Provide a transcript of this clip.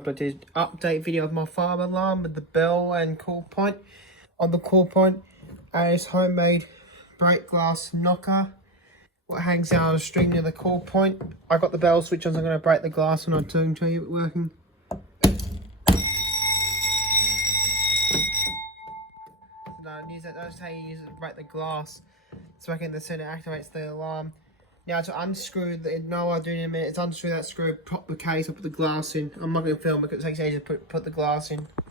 update video of my fire alarm with the bell and cool point. On the cool point, is homemade break glass knocker. What hangs out on a string near the cool point. I got the bell switch on, so I'm going to break the glass when I turn to you it working. That's how you use it to break the glass. So I can then it activates the alarm. Now to unscrew no I do in a minute, it's unscrew that screw, pop the case, I put the glass in. I'm not going to film because it takes ages to put the glass in.